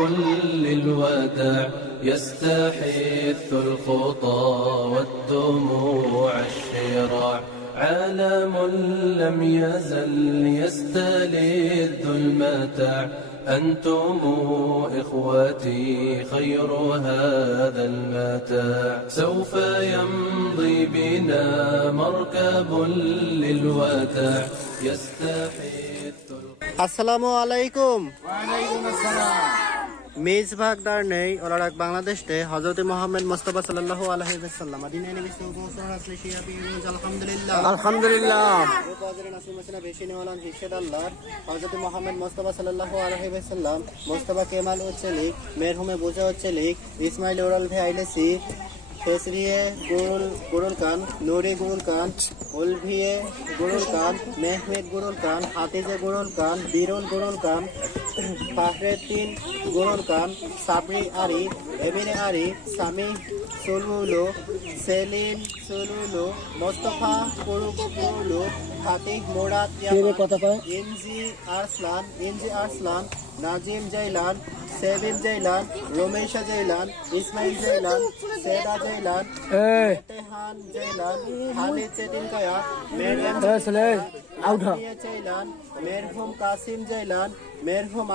كل الوداع يستحث الخطى والدموع الشراع عالم لم يزل يستلذ المتاع أنتم إخوتي خير هذا المتاع سوف يمضي بنا مركب للوداع يستحث আসসালামু আলাইকুম। ওয়ালাইকুম আসসালাম। মেজবাগ দারনে ওলারাক বাংলাদেশ তে হযরত মুহাম্মদ মুস্তাফা সাল্লাল্লাহু আলাইহি ওয়াসাল্লাম মদিনা নবী সাল্লাল্লাহু আলাইহি ওয়াসাল্লাম আলহামদুলিল্লাহ আলহামদুলিল্লাহ। বাজারে নাসির মাসনা বেশি নেওয়ালান হিসেদ আল্লাহ হযরত মুহাম্মদ মুস্তাফা সাল্লাল্লাহু আলাইহি ওয়াসাল্লাম মুস্তাফা কেমাল হচ্ছে লিখ মেরহুমে বোঝা হচ্ছে লিখ ইসমাইল ওরাল ভে আইলেসি ফেসরিয়ে গুরুল কান নুরি গুরুল কান উলভিয়ে গুরুল কান মেহমেদ গুরুল কান হাতিজে গুরুল কান বিরুল গুরুল কান ফাহরেদ্দিন গুরুল কান সাবরি আরি এমিনে আরি Sami সুলুলু Selim সুলুলু Mostafa কুরুলু Fatih Murad ইনজি Arslan Nazim xylan Sebin xylan রমেশা xylan Ismail xylan সেদা xylan তেহান xylan Khalid চেতিনকায়া মেরহুম xylan মেরহুম Qasim xylan মেরহুম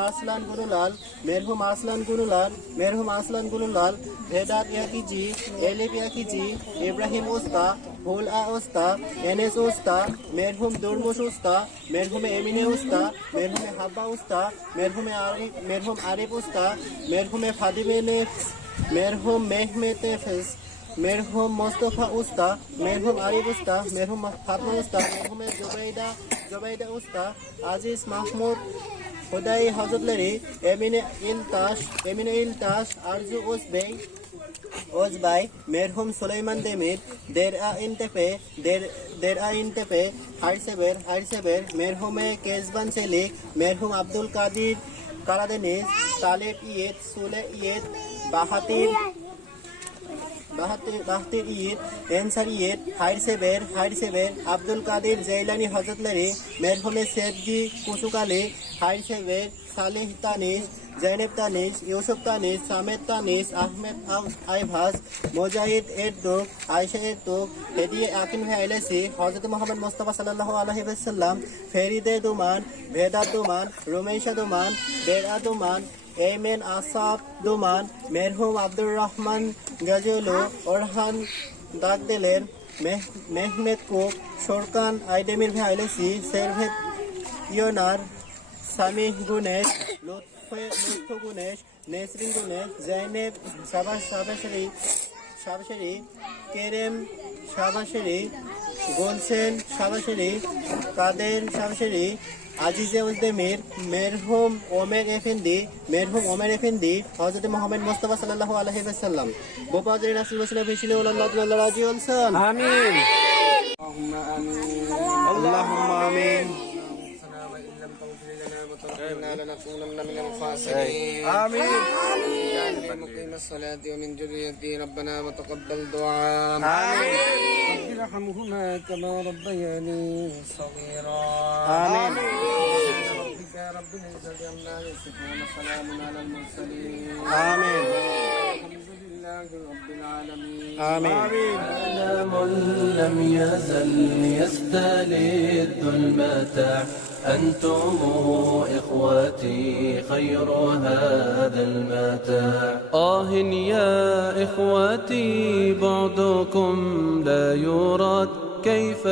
Arslan গুরুলাল ভেদাত ইয়াকিজি এলিফ ইয়াকিজি Ibrahim ওস্তা ফুল ওস্তা এনএস ওস্তা মেরহুম দুরমুশ ওস্তা মেরহুমে এমিনে ওস্তা মেরহুমে হাব্বা ওস্তা মেরহুম আরিফ ওস্তা মেরহুমে ফাদিমে মেরহুম মেহমেদ মেরহুম মোস্তফা উস্তা মেরহুম আরিফ উস্তা মেরহুম ফাতমা উস্তা মেরহুমে জুবাইদা উস্তা আজিজ মাহমুদ খুদাই হযরতলারি এমিনে ইলতাশ আরজু ওজবাই মেরহুম সুলাইমান দেমির দের আ ইনতেপে হাইরসেবের মেরহুমে কেজবান সেলিক মেরহুম আব্দুল কাদির কারাদেনিস তালেব ইয়েদ সুলে ইয়েদ বাহাতির ইয়েদ এনসার ইয়েদ হাইরসেবের আব্দুল কাদির জেইলানি হযরতলারি মেরহুমে সেদজি কুসুকালি হাইরসেবের সালেহ তানিস জৈনেব তানিস ইউসুফ তানিস সামেদ তানিস আহমেদ আইভাস মুজাহিদ এরদুক আয়েশা এরদুক হেদিয়ে আকিন ভে আইলেসি হযরত মুহাম্মদ মুস্তাফা সাল্লাল্লাহু আলাইহি ওয়াসাল্লাম ফেরিদে দুমান ভেদাত দুমান Rumeysa Duman Berra Duman Eymen আসাব দুমান মেরহুম আব্দুর রহমান গাজুলু ওরহান দাগদেলের মেহমেদ কুক সরকান আইডেমির ভে আইলেসি সেরভেদ ইয়োনার Sami Gunes Lutfu Gunes Nesrin Gunes Zeynep শাবাশরি কেরেম শাবাশরি গোলসেন শাবাশরি কাদের শাবাশরি আজিজে উজদেমির মেরহুম ওমের এফেন্দি হযরত মুহাম্মদ মুস্তাফা সাল্লাল্লাহু আলাইহি ওয়াসাল্লাম বোপাজরি নাসির মাসনা বেশি নেওয়ালান আল্লাহ রাজি হলছেন আমিন আল্লাহুম্মা আমিন لنكونن من الخاسرين آمين مقيم الصلاة ومن ذريتي ربنا وتقبل دعاء آمين رب ارحمهما كما ربياني صغيرا آمين ربك رب العزة عما يصفون وسلام على المرسلين آمين الحمد لله رب العالمين آمين عالم لم يزل يستلذ المتاع أنتم إخوتي خير هذا المتاع يا إخوتي بعدكم لا يراد كيف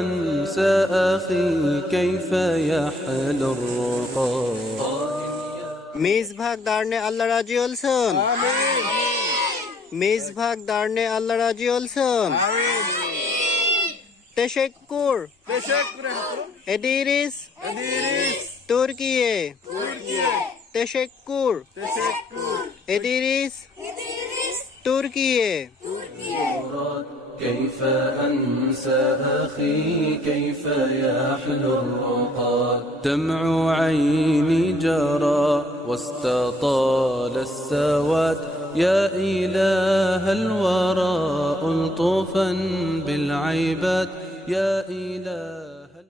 أنسى أخي كيف يحلو الرقاد মেজভাগ দারনে আল্লাহ রাজি হলছেন আমিন। মেজভাগ দারনে আল্লাহ রাজি হলছেন আমিন। তেশাক্কুর এদিরিস তুর্কিয়ে তেশাক্কুর এদিরিস তুর্কিয়ে كيف أنسى أخي كيف يحلو الرقاد دمع عيني جرى واستطال السواد يا إله الورى ألطفا بالعباد يا إله